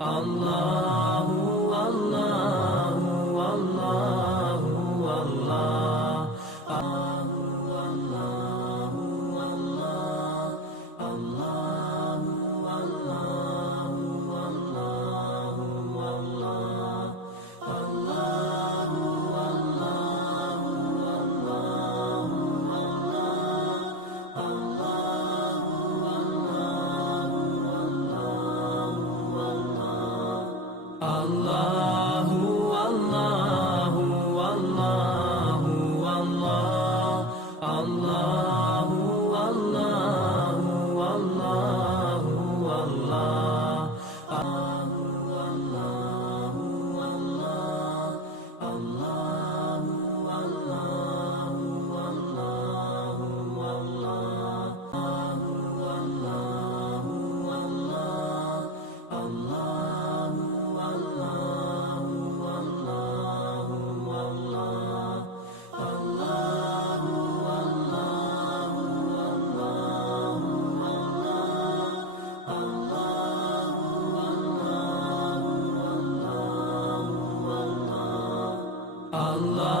الله الله الله الله الله والله والله والله الله والله والله والله الله والله الله والله والله والله الله والله الله Allah